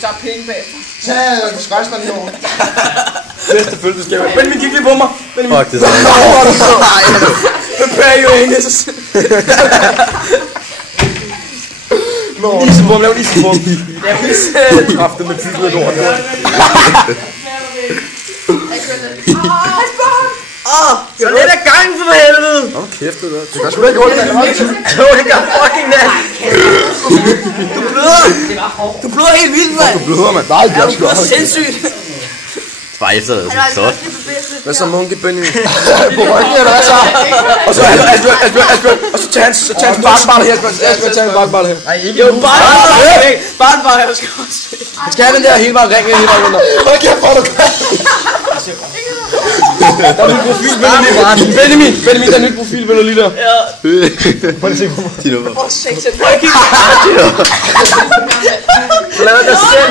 Tag penge bagefter. Tag skræsler lige over. Næste følgeskab. Benjamin, kig lige på mig. Fuck, det er sådan. Prepare your anus. Isebom, lav en isebom. Kræftet med typen af lort. Så lidt af gang for helvede! Åh, kæft, det der. Det gør sgu da ikke ondt, eller hvad? Det gør fucking nat! Du bløder! Du bløder helt vildt, mand! Du bløder, mand. Nej, det Ja, er du sgu bløder også. sindssygt! Bare efter det. Så. Hvad så, Munke Benjamin? På ryggen, eller hvad så? Og så Asbjørn! Og så tag hans bakkeballer her, Asbjørn, tag hans bakkeballer her. Nej, ikke Jo, nu. barnballer her, skal også. Han skal have den der hele vejen ring, hele vejen rundt. Hold kæft, hvor du kan. Der er nyt profilbillede. Benjamin, der er nyt profilbillede lige der. Ja. Prøv lige at se på mig. Tino, hvad? Prøv at kigge. Lad dig selv.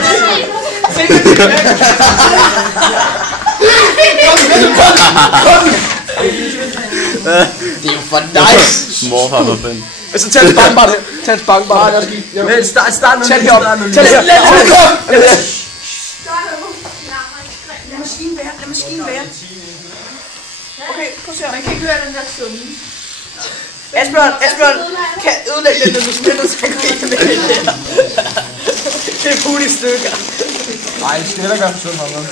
Det er jo for nice. Morfar, hvor fanden. Så tag hans bankbar her. Tag hans bankbar. Men start med. Tag det op. Tag det her. Lad maskinen være. Okay, prøv at se. Man kan ikke høre den der summe. Asbjørn, kan ødelægge den, hvis du spiller, så kan jeg ikke med det der. Det er putte i stykker. Nej, det skal heller gøre for sødt meget.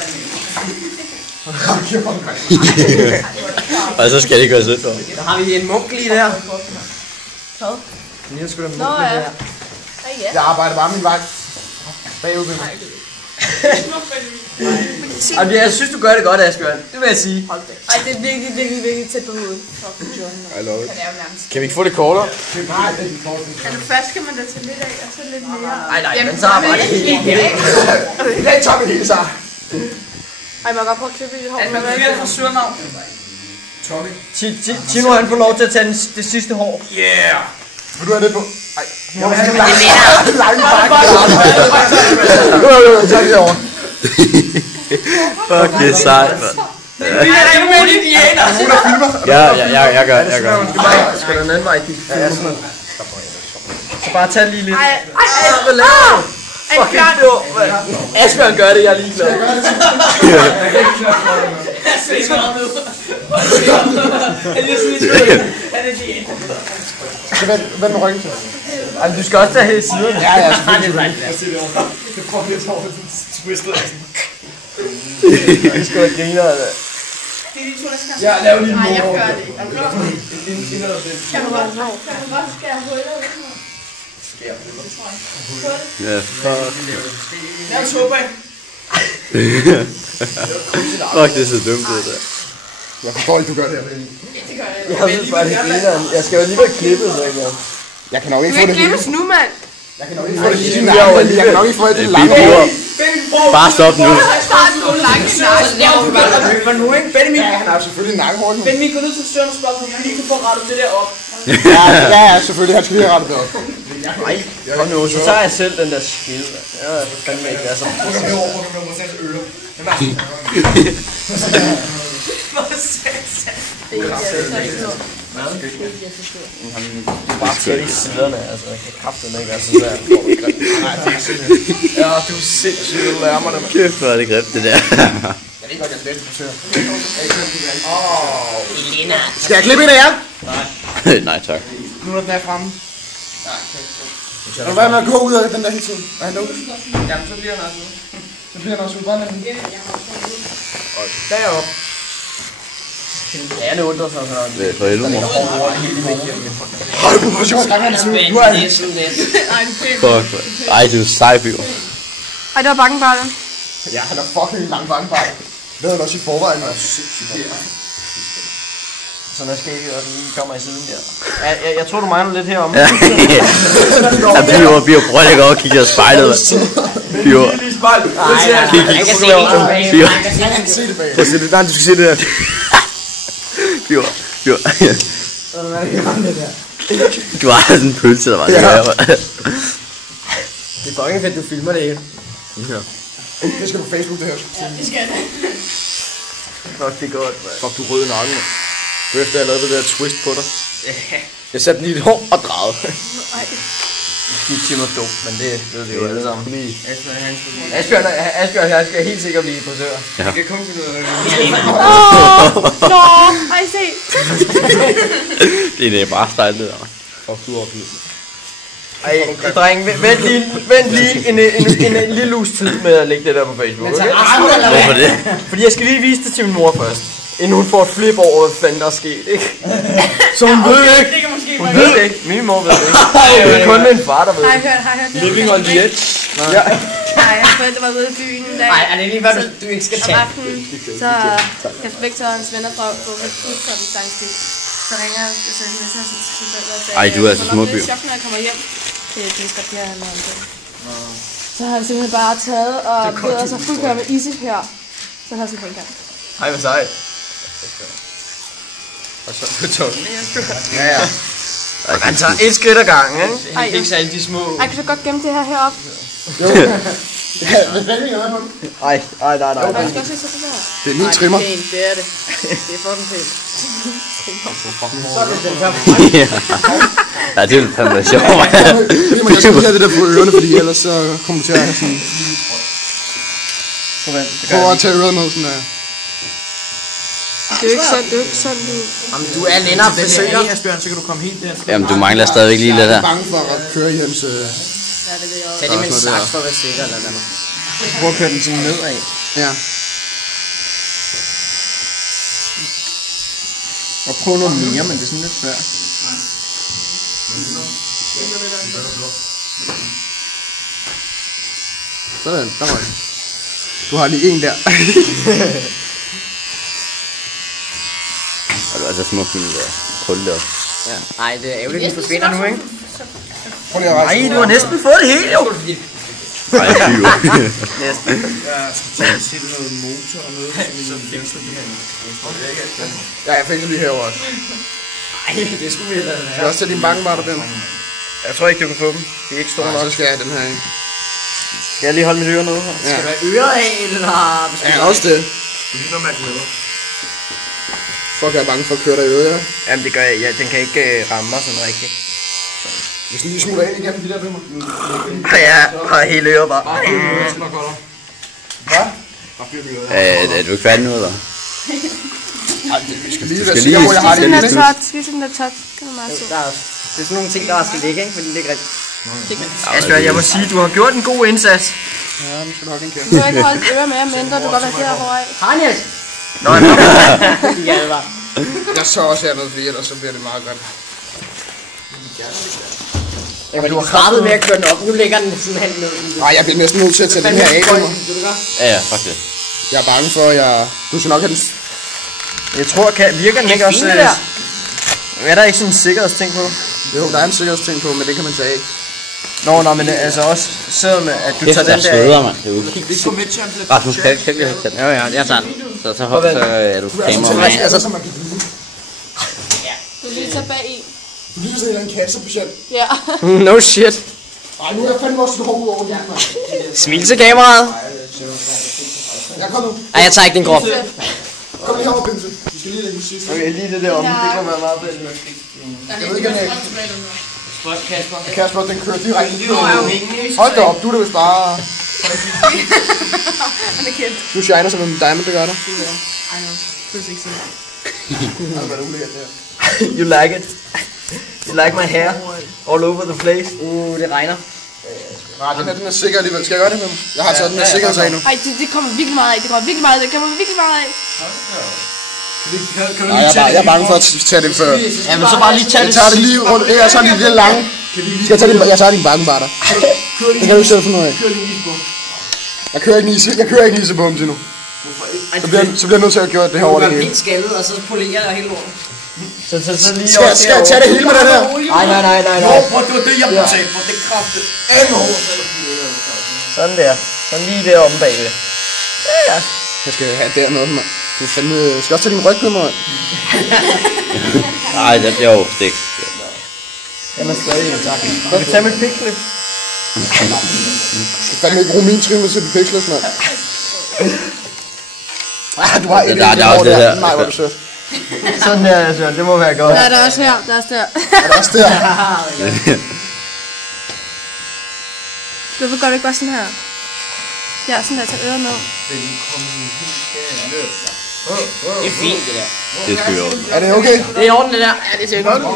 Og så skal det ikke være sødt, dog. Der har vi en munk lige der. Hvad? Jeg skulle da Nå ja. Ja. Jeg arbejder bare min vej. Bagud med mig. Jamen, jeg synes, du gør det godt, Asbjørn. Det vil jeg sige. Ej, det er virkelig tæt på hovedet. I love it. Han er jo nærmest. Kan vi ikke få det kortere? Nej, det er ikke kortet. Altså først skal man da tage lidt af, og så lidt mere. Nej, den tager bare det hele. Den tager vi hele sig. Ej, man kan godt prøve at klippe i håret. Er det med fra Surnavn? Tommy. Tino, han får lov til at tage det sidste hår. Yeah! Vil du have det på? Ej. Jeg vil have det Lange bakke. Tag det over. Fuck, det er sejt, mand. Det er ikke med indianer. Hun der filmer. Ja, jeg gør. Skal der en anden vej, de filmer? Så bare tag lige lidt. Ej, Hvad laver du? Fucking dum, mand. Asbjørn gør det, jeg er ligeglad. Han er indianer. Så vend med ryggen til. Ej, du skal også tage hele siderne. Ja, selvfølgelig. Det prøver lidt over, det twistet af sådan. Det skal være griner, altså. Det er de to, der skal. Ja, lav lige en Nej, jeg mor. gør det ikke. Kan man godt skære huller ud? Ja, fuck. Lad os håbe. Fuck, det er så dumt, det der. Jeg forstår ikke, du gør det her. Det gør jeg. Jeg synes bare, det er grineren. Jeg skal jo alligevel klippe, så ikke? Jeg kan nok Du ikke kan få ikke det hele. glippes nu, mand. Jeg kan nok ikke få det hele lange. Jeg kan nok ikke få det lange. Bare stop nu. Start nu langt snart. Men nu ikke, Benjamin. Ja, han har jo selvfølgelig en nakkehår nu. Benjamin, gå ned til Søren og spørg, om vi lige kan få rettet det der op. Ja, selvfølgelig. Han skal lige have rettet det op. Nej, kom nu, så tager jeg selv den der skid. Ja, fandme ikke, det er så bare tæt i siderne, altså jeg kan kraftedeme ikke være så svært. Nej, det er ikke sådan. Ja, du er sindssygt, du lærer mig det, mand. Kæft, hvor er det grimt, det der. Jeg ved godt, jeg er bedst frisør. Skal jeg klippe en af jer? Nej, tak. Nu når den er fremme. Kan du være med at gå ud af den der hele tiden? Er han lukket? Jamen, så bliver han også ude. Så bliver han også ude. Bare lad den. Deroppe. Ja, det undrer sig sådan. Det er for helvede, mor. Hold på, hvor sjovt gang han er ude. Nu er han. Fuck, ej, du er sej, fyr. Ej, det var bakkenbarten. Ja, han er fucking lang bankbar. Det havde han også i forvejen, man. Så der skal ikke også lige komme i siden der. Jeg tror, du mangler lidt heromme. Ja, Pio, prøv lige at gå og kigge i spejlet. Pio. Lige spejl. Kig. Pio. Se det bag. Prøv at se det. Nej, du skal se det der. Pio. Du har sådan en pølse, der var det her. Det er fucking fedt, du filmer det hele. Ja. Det skal på Facebook, det her. Det skal det. Fuck, det er godt, man. Fuck, du røde nakken. Du efter jeg lavede det der twist på dig. Jeg satte den i et hår og drejede. De Tim og dum, men det ved vi jo alle sammen. Asbjørn skal helt sikkert blive frisør. Ja. Det kan kun finde ud af Ej, se. Det er bare stejl det der. Ej, dreng, vent lige en lille uges tid med at lægge det der på Facebook, okay? Hvorfor det? Fordi jeg skal lige vise det til min mor først. Inden hun får et flip over, hvad fanden der er sket, ikke? Så hun ved det ikke. Hun ved det ikke. Min mor ved det ikke. Det er kun min far, der ved Har det. jeg hørt. Living on the edge. Ja. Nej, jeg forældre var ude i byen en dag. Nej, er det lige før du ikke skal Om tage? aftenen, så Kasper Victor og hans venner drog på et fuldkommen stangstil. Så ringer jeg til sms'en til forældre og sagde, Ej, du er altså småby. Jeg får chok, når jeg kommer hjem. Det er det, der han om det. Så har han simpelthen bare taget og blevet så fuldkommen med isse her. Så har jeg sådan på en gang. Hej, hvad sejt. Og så på toppen. Ja, ja. Han tager et skridt ad gangen, ikke? Ej, Ikke så alle de små... jeg kan så godt gemme det her heroppe. Hvad fanden gør man? Nej. Og jeg skal også se så det der. Det er min trimmer. Pænt, det er det. Det er fucking pænt. Ja, det ville fandme være sjovt. Jeg skal lige have det der på ørerne, fordi ellers så kommer du til at have sådan... Prøv at tage ørerne ud sådan der. Det er jo ikke sådan, du... Jamen, du er længere frisør. Asbjørn, så kan du komme helt der. Jamen, du mangler stadigvæk lige lidt Jeg der. er bange for at køre i hans... Ja, det ved jeg også. Tag det med en saks for at være sikker eller noget. Prøv at køre den sådan nedad. Ja. Og prøv noget mere, men det er sådan lidt svært. Sådan, der var det. Du har lige en der. Og du er altså småfyldt der. Krølle der. Ja. Ej, det er ærgerligt, at den forsvinder nu, ikke? Prøv lige at rejse. Nej, du har næsten fået det hele, jo. Nej, det er jo. Næsten. Ja, jeg fik det lige herovre også. Ej, det skulle vi heller Skal jeg også tage din bankenbarter, Ben? Jeg tror ikke, du kan få dem. De er ikke store nok. Så skal jeg have den her, ikke? Skal jeg lige holde mit øre nede her? Ja. Skal der øre af, eller... Ja, også det. Fuck, jeg er bange for at køre dig i øret, ja. Jamen, det gør jeg. Ja, den kan ikke ramme mig sådan rigtigt. Hvis den lige smutter ind igennem de der bømmer. Ja, og hele øret bare. Hvad? Er du ikke færdig nu, eller? Vi skal lige skal være sikre på, at jeg har det Den inde. der tot. Skal den der tot? Det er meget sødt. Der er, det er sådan nogle ting, der skal ligge, ikke? Fordi det er ikke rigtigt. Asbjørn, jeg må sige, du har gjort en god indsats. Ja, nu skal du have en kæft. Du må ikke holde øre med, mindre du godt være derovre af. Harnias! Nå, nå. Ja, det var. Jeg så også her noget, fordi ellers så bliver det meget godt. Du har startet med at køre den op, nu ligger den sådan halvt ned. Nej, jeg bliver næsten nødt til at tage den her af på mig. Ja, faktisk. Jeg er bange for, at jeg... Du skal nok have den... Jeg tror, virker den ikke også... Er der ikke sådan en sikkerhedsting på? Jo, der er en sikkerhedsting på, men det kan man tage af. Nå, men altså også sidder med, at du Kæft, tager der den der sveder, af. mand. Det er jo... Rasmus, kan jeg tage den? Ja, jeg tager den. Så er du kamera med. Altså, så man kan vide. Du lige tage bag i. Du lyder sådan en eller anden cancerpatient. Ja. No shit. Ej, nu er jeg fandme også hår ud over det her. Smil til kameraet. Jeg kom nu. Ej, jeg tager ikke din krop. Kom lige herover, Pinse. Vi skal lige lægge den sidste. Okay, lige det der om. Det kunne være meget fedt. Jeg ved ikke, om jeg... Kasper, den kører direkte på... Hold da op, du er da vist bare... Han er kendt. Du shiner som en diamond, det gør dig. I know. Please ikke sige. Det har været ulækkert, det her. You like it? You like my hair? All over the place? Det regner. Nej, den er sikker alligevel. Skal jeg gøre det med dem? Jeg har taget den her sikkerhedssag nu. Ej, det kommer virkelig meget af. Det kommer virkelig meget af. Det kommer virkelig meget af. Nej, jeg er bange for at tage det før. Ja, men så bare lige tage Jeg det tager det lige rundt. Jeg tager lige det lange. Jeg tager din bankenbarter. Det kan du ikke selv finde noget af. Jeg kører ikke en isebom til nu. Så bliver jeg nødt til at gøre det her over det hele. helt skaldet, og så polerer jeg hele lorten. Så lige Skal jeg tage det hele med den her? Nej. Det var det, jeg betalte for. Det kræftet. Sådan der. Sådan lige der omme bagved. Ja. Jeg skal have det noget, mand. Du fandme... Skal også tage din ryg med mig, mand. Nej, det er jo stik. Den er stadig intakt. Du kan tage mit pixel. Du skal fandme ikke bruge min trimmer til pixels, mand. Du har et Der er også det her. Nej, hvor er du sødt. Sådan der, Asbjørn. Det må være godt. Der er der også her. Der er også der. Er der også der? Hvorfor gør du ikke bare sådan her? Ja, sådan der, tag øret ned. Det er fint, det der. Det er skørt. Er det okay? Det er i orden, det der. Ja, det ser godt ud.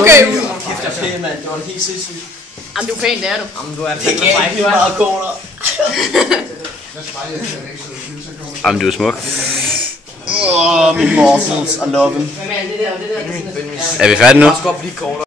Okay ud. Kæft, jeg er pæn, mand. Det var helt sindssygt. Jamen, du er pæn, det er du. Jamen, du er fandme fræk. Du er meget kortere. Jamen, du er smuk. Min muscles, I love them. Er vi færdige nu?